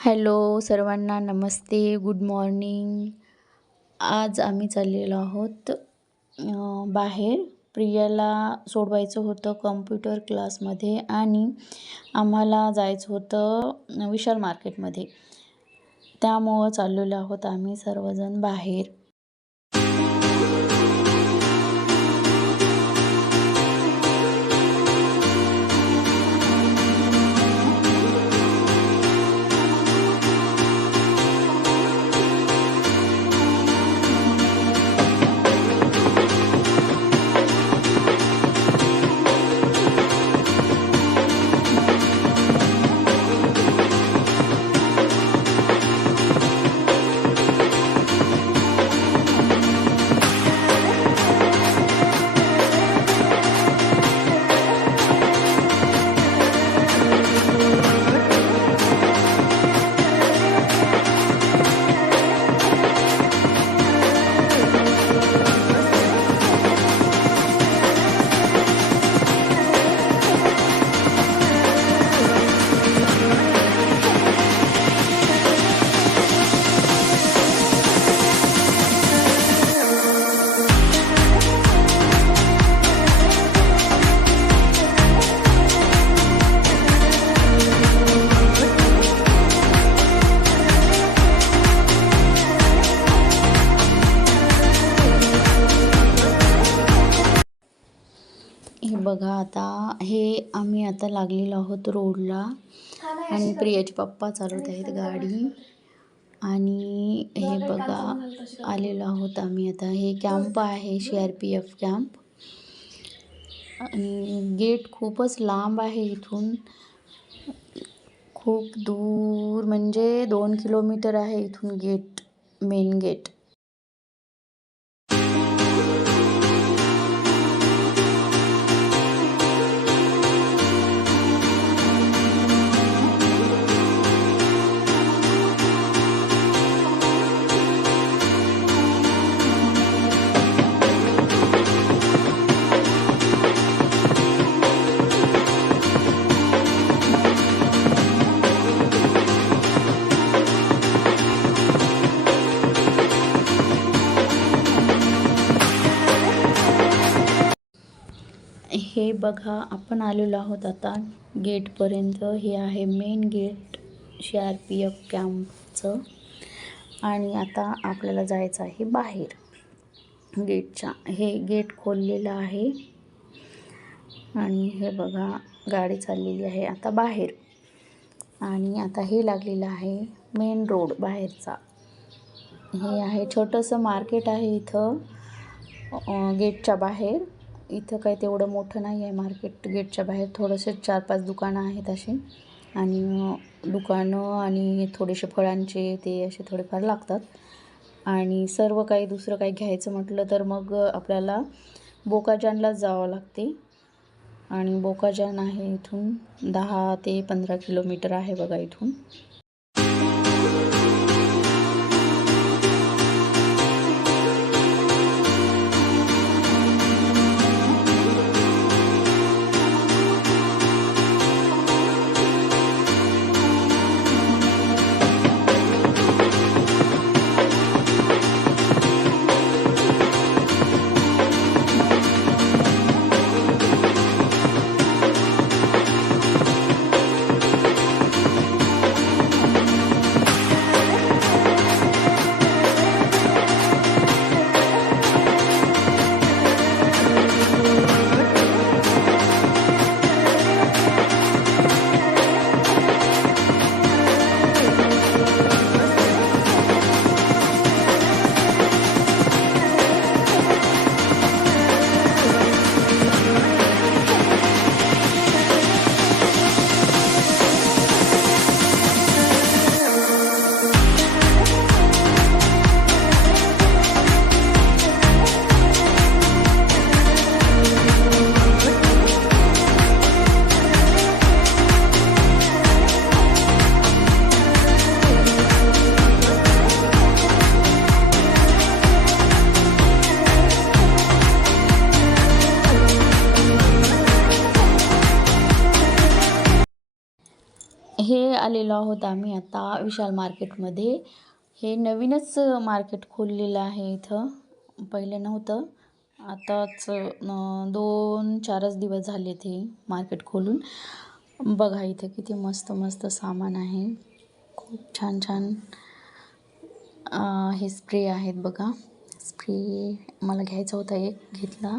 Hello सर्वांना नमस्ते, good morning. आज आम्ही चाललेलो आहोत बाहेर. प्रियाला सोडवायचं होतं कॉम्प्युटर क्लासमध्ये आणि आम्हाला जायचं होतं विशाल मार्केटमध्ये. त्यामुळं चाललेलो आहोत आम्ही सर्वजण बाहेर. हे बघा, आता आम्ही आता लागलेलो आहोत रोडला आणि प्रियाचे पप्पा चालवत आहेत गाडी. आणि हे बघा, आलेलो आहोत आम्ही आता. हे कॅम्प आहे, CRPF कॅम्प. आणि गेट खूपच लांब आहे इथून, खूप दूर, म्हणजे 2 किलोमीटर आहे इथून गेट, मेन गेट. हे बघा, आपण आलेलो आहोत आता गेटपर्यंत. हे आहे मेन गेट CRPF कॅम्पचं. आणि आता आपल्याला जायचं आहे बाहेर गेटच्या. हे गेट खोललेलं आहे आणि हे बघा, गाडी चाललेली आहे आता बाहेर. आणि आता हे लागलेलं आहे मेन रोड बाहेरचा. हे आहे छोटंसं मार्केट आहे इथं गेटच्या बाहेर. इथं काही तेवढं मोठं नाही आहे मार्केट. गेटच्या बाहेर थोडेसे 4-5 दुकानं आहेत असे, आणि दुकानं आणि थोडेसे फळांचे ते असे थोडेफार लागतात. आणि सर्व काही दुसरं काही घ्यायचं म्हटलं तर मग आपल्याला बोकाजानलाच जावं लागते. आणि बोकाजान आहे इथून 10 ते 15 किलोमीटर आहे बघा इथून. आलेलो आहोत आम्ही आता विशाल मार्केटमध्ये. हे नवीनच मार्केट खोललेलं आहे इथं, पहिलं नव्हतं. आताच 2-4च दिवस झाले ते मार्केट खोलून. बघा इथे किती मस्त मस्त सामान आहे, खूप छान छान. हे स्प्रे आहेत बघा, स्प्रे मला घ्यायचा होता, एक घेतला.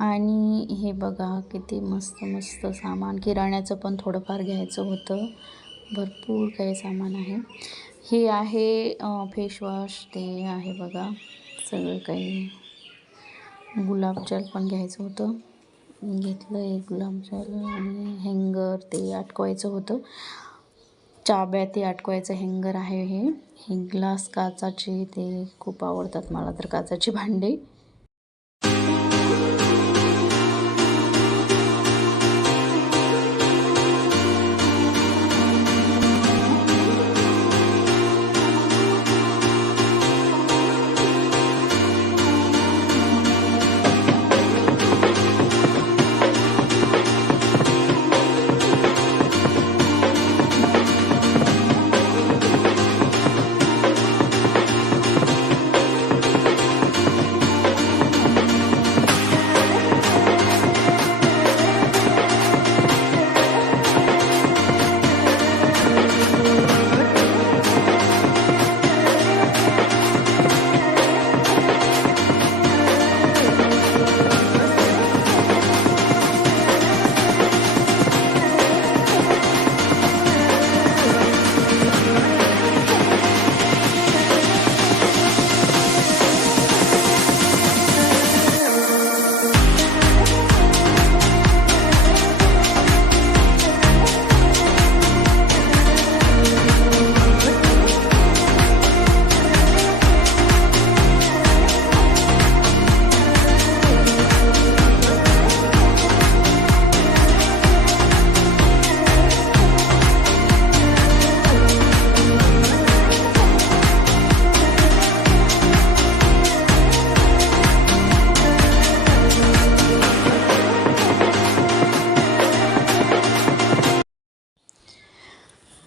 आणि हे बघा किती मस्त मस्त सामान, किराण्याचं पण थोडंफार घ्यायचं होतं, भरपूर काही सामान आहे. हे आहे फेसवॉश, ते आहे बघा सगळं काही. गुलाबजल पण घ्यायचं होतं, घेतलं एक गुलाबजल. आणि हँगर ते अटकवायचं होतं, चाब्या ते अटकवायचं हँगर आहे. हे ग्लास काचाचे, ते खूप आवडतात मला तर काचाची भांडे.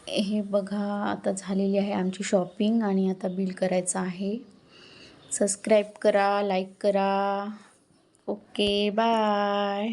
हे बघा आता झालेली आहे आमची शॉपिंग आणि आता बिल करायचं आहे. सबस्क्राईब करा, लाईक करा. Okay, bye.